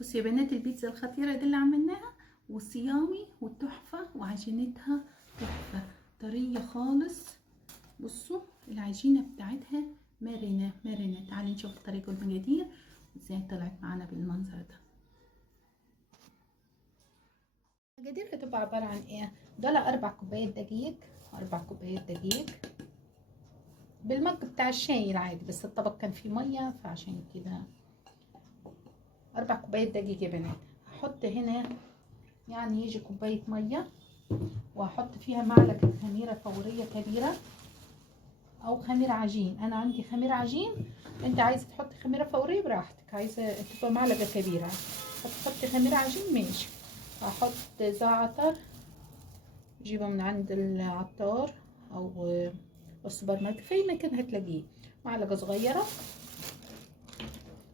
بصوا يا بنات البيتزا الخطيرة دي اللي عملناها وصيامي وتحفة وعجينتها تحفة طرية خالص. بصوا العجينة بتاعتها مرنة مرنة. تعالي نشوف الطريقة والمقادير ازاي طلعت معانا بالمنظر ده. المقادير هتبقى عبارة عن ايه؟ دول 4 كوبايات دقيق، 4 كوبايات دقيق بالمج بتاع الشاي العادي، بس الطبق كان فيه مية فعشان كده 4 كوبايات دقيق يا بنات. هحط هنا يعني يجي كوباية مية، وهحط فيها معلقة خميرة فورية كبيرة او خميرة عجين. انا عندي خميرة عجين، انت عايزة تحطي خميرة فورية براحتك، عايزة تبقى معلقة كبيرة هتحطي خميرة عجين ماشي. هحط زعتر جيبه من عند العطار او السوبر ماركت في مكان هتلاقيه، معلقة صغيرة.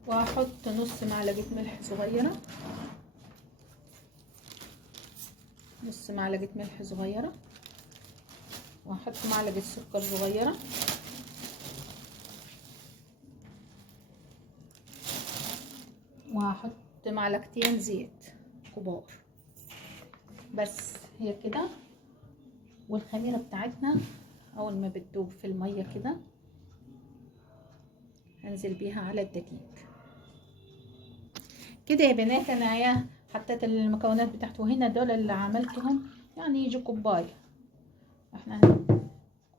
وهحط نص معلقة ملح صغيرة، نص معلقة ملح صغيرة. وهحط معلقة سكر صغيرة، وهحط معلقتين زيت كبار. بس هي كده. والخميرة بتاعتنا اول ما بتدوب في المية كده هنزل بيها على الدقيق كده يا بنات. انا حطيت المكونات بتاعته هنا، دول اللي عملتهم يعني يجوا كوبايه، احنا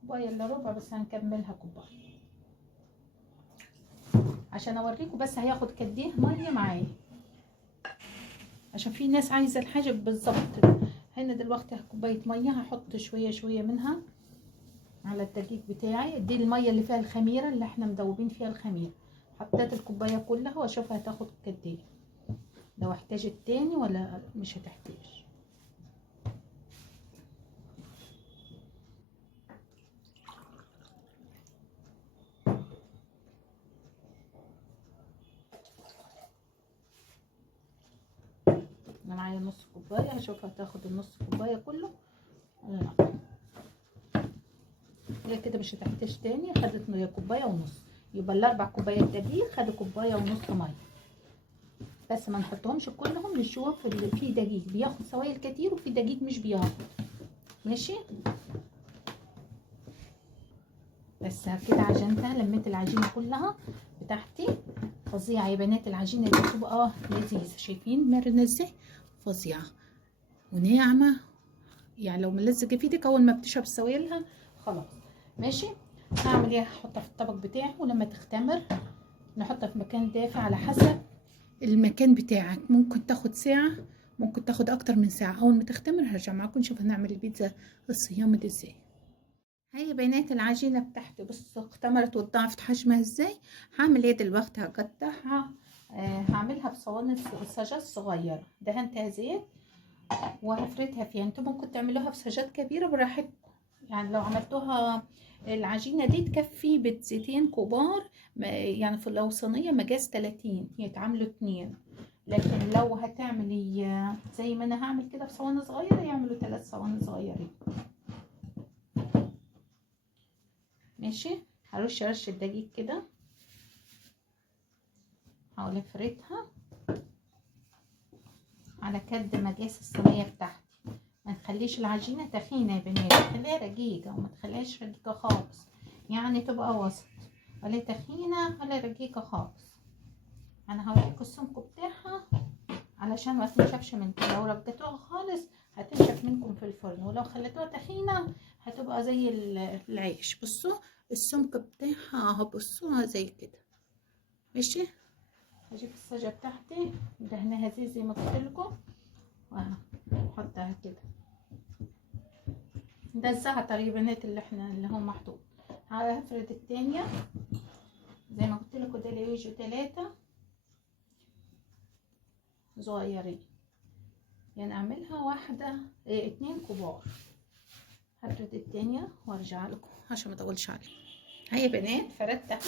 كوبايه الا ربع بس هنكملها كوبايه عشان اوريكم بس هياخد قد ايه ميه معايا، عشان في ناس عايزه الحاجه بالظبط. هنا دلوقتي كوبايه ميه هحط شويه شويه منها على الدقيق بتاعي. دي الميه اللي فيها الخميره اللي احنا مدوبين فيها الخميره. حطيت الكوبايه كلها واشوفها هتاخد قد ايه، لو احتاجت تاني ولا مش هتحتاج. انا معايا نص كوبايه، هشوفها هتاخد النص كوبايه كله ولا لا. هي كده مش هتحتاج تاني، خدت كوبايه ونص، يبقى ال4 كوبايات دقيق خدوا كوبايه ونص ميه بس. ما نحطهمش كلهم، نشوف اللي فيه دقيق بياخد سوائل كتير وفي دقيق مش بياخد ماشي. بس كده عجنتها، لميت العجينه كلها بتاعتي فظيعه يا بنات. العجينه دي بتبقى لذيذه، شايفين مرنه ازاي؟ فظيعه وناعمه، يعني لو ملزقه في ايدك اول ما بتشرب سوائلها خلاص ماشي. هعمل ايه؟ هحطها في الطبق بتاعي، ولما تختمر نحطها في مكان دافي على حسب المكان بتاعك. ممكن تاخد ساعه، ممكن تاخد اكتر من ساعه. اول ما تختمر هرجع معاكم نشوف هنعمل البيتزا الصيامه دي ازاي. هي بنات العجينه بتاعتي بصوا اختمرت واتضاعفت حجمها ازاي. هعمل ايه دلوقتي؟ هقطعها هعملها بصواني سجات صغيره دهنتها زيت وهفردها فيها. انتوا ممكن تعملوها بسجات كبيره براحتكم، يعني لو عملتوها العجينه دي تكفي بيتزتين كبار، يعني في لو صينيه مقاس 30 يتعملوا 2. لكن لو هتعملي زي ما انا هعمل كده بصواني صغيره يعملوا 3 صواني صغيرين ماشي. هرش رشه دقيق كده، هحاول افردها على قد مقاس الصينيه بتاعتي. ما تخليش العجينه تخينه يا بنات، خليها رقيقه وما تخليهاش رقيقه خالص، يعني تبقى وسط، ولا تخينه ولا رقيقه خالص. انا هوريكم السمك بتاعها علشان ما تنشفش منكم. لو رقيتوها خالص هتنشف منكم في الفرن، ولو خليتوها تخينه هتبقى زي العيش. بصوا السمك بتاعها اهو، بصوها زي كده ماشي. هجيب الصاجه بتاعتي دهنها زي ما قلت لكم واحطها كده. ده الزعتر يا بنات اللي هو محطوط. هفرد التانية زي ما قلت لكم، ده اللي يجوا 3 صغيرين، يعني اعملها 2 كبار. هفرد التانية وارجع لكم عشان ما اطولش عليكم. هاي يا بنات فردتها.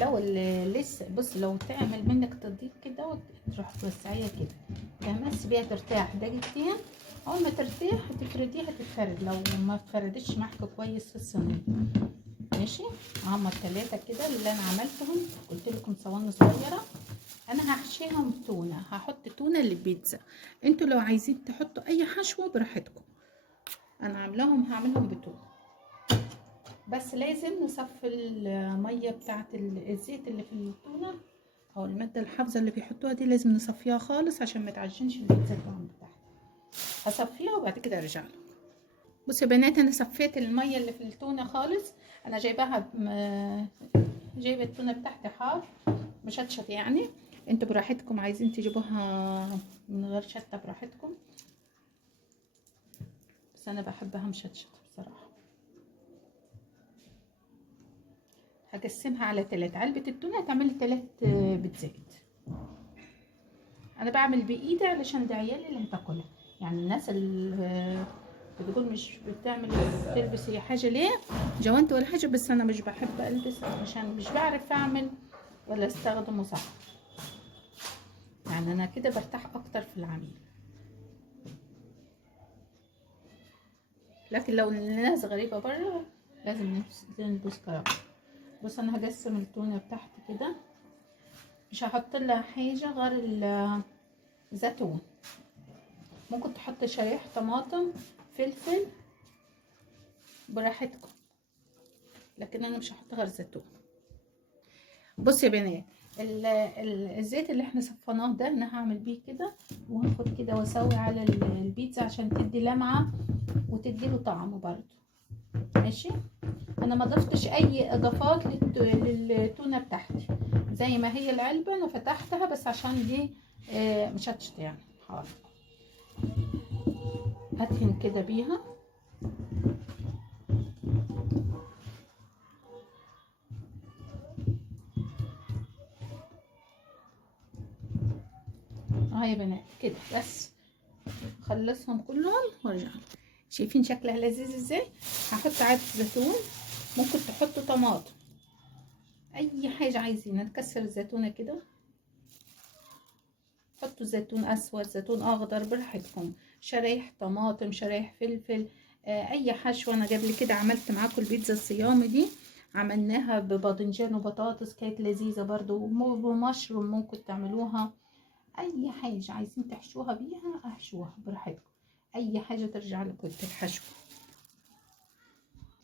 لو لسه بص، لو تعمل منك تضيق كده وتروح توسعيها كده تمس بيها ترتاح دقيقتين. اول ما ترتاح تفرديها تتفرد، لو ما تفردش معاك كويس في الصينيه ماشي. هما ال3 كده اللي انا عملتهم، قلت لكم صواني صغيره. انا انا هحشيهم تونه، هحط تونه للبيتزا. انتوا لو عايزين تحطوا اي حشوه براحتكم، انا عاملاهم هعملهم بتونه. بس لازم نصفي الميه بتاعه الزيت اللي في التونه او الماده الحافظه اللي بيحطوها دي، لازم نصفيها خالص عشان ما تعجنش البيتزا بتاعتي. هصفيها وبعد كده ارجع لكم. بصوا يا بنات، انا صفيت الميه اللي في التونه خالص. انا جايباها جايبه التونه بتاعتي حار مشطشط يعني. انتوا براحتكم، عايزين تجيبوها من غير شطه براحتكم، بس انا بحبها مشطشط بصراحه. هقسمها على 3 علبه التونه، هتعملي 3 بيتزات. انا بعمل بايدي علشان ده عيالي اللي هتاكلها، يعني الناس اللي بتقول مش بتعمل تلبس اي حاجه ليه جوانت ولا حاجه، بس انا مش بحب البس عشان مش بعرف اعمل ولا استخدمه صح، يعني انا كده برتاح اكتر في العميل. لكن لو الناس غريبه بره لازم نلبس كرافات. بص انا هقسم التونه بتاعتي كده، مش هحط لها حاجه غير الزيتون. ممكن تحط شرايح طماطم فلفل براحتكم، لكن انا مش هحط غير زيتون. بص يا بنات، الزيت اللي احنا صفناه ده انا هعمل بيه كده، وهاخد كده واسوي على البيتزا عشان تدي لمعه وتدي له طعم برضو. ماشي، انا ما ضفتش اي اضافات للتونه بتاعتي، زي ما هي العلبه انا فتحتها بس عشان دي مشطشط يعني. حاضر، هدهن كده بيها. يا بنات كده بس، خلصهم كلهم وارجع. شايفين شكلها لذيذ ازاي؟ هحط عاد زيتون، ممكن تحطوا طماطم اي حاجه عايزين. نكسر الزيتونه كده، حطوا زيتون اسود زيتون اخضر براحتكم، شرايح طماطم شرايح فلفل، اي حشوه. انا قبل كده عملت معاكم البيتزا الصيامي دي، عملناها بباذنجان وبطاطس، كانت لذيذه برضو، ومشروم ممكن تعملوها. اي حاجه عايزين تحشوها بيها احشوها براحتكم، اي حاجه ترجع لكم الحشو.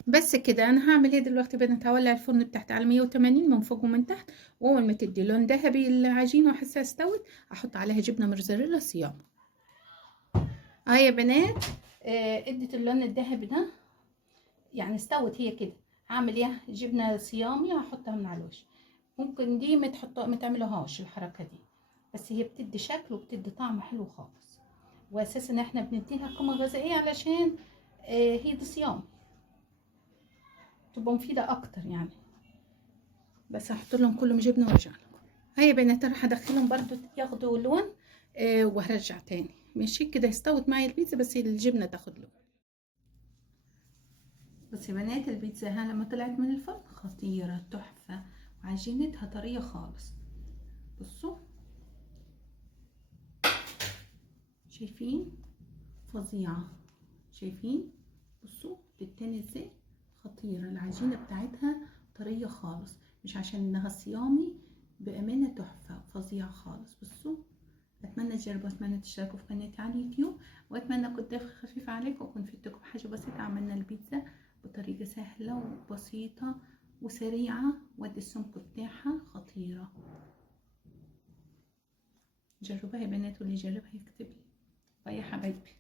بس كده انا هعمل ايه دلوقتي بنت؟ هولع الفرن بتاعتي على 180 من فوق ومن تحت، واول ما تدي لون ذهبي العجينه واحسها استوت احط عليها جبنه موتزاريلا صيام. يا بنات، ادت اللون الذهبي ده يعني استوت هي كده. هعمل ايه؟ جبنه صيامي هحطها من على الوش. ممكن دي ما تعملوهاش الحركه دي، بس هي بتدي شكل وبتدي طعم حلو خالص، واساسا ان احنا بنديها قيمه غذائيه علشان هي دي صيام، تبقى مفيده اكتر يعني. بس هحط لهم كلهم جبنه وارجع لكم. هيا بنات راح ادخلهم برضو ياخدوا لون وهرجع تاني. ماشي كده استوت معي البيتزا، بس الجبنه تاخد لون. بس يا بنات البيتزا ها لما طلعت من الفرن خطيره تحفه، وعجينتها طريه خالص. بصوا شايفين؟ فظيعه. شايفين؟ بصوا بتتني ازاي؟ خطيره العجينه بتاعتها طريه خالص، مش عشان انها صيامي، بامانه تحفه فظيعه خالص. بصوا، اتمنى تجربوا، اتمنى تشتركوا في قناتي على اليوتيوب، واتمنى اكون ضيف خفيف عليكم واكون فدتكم بحاجه بسيطه. عملنا البيتزا بطريقه سهله وبسيطه وسريعه، وادي السمك بتاعها خطيره. جربوها يا بنات، واللي يجربها يكتب لي. باي يا حبايبي.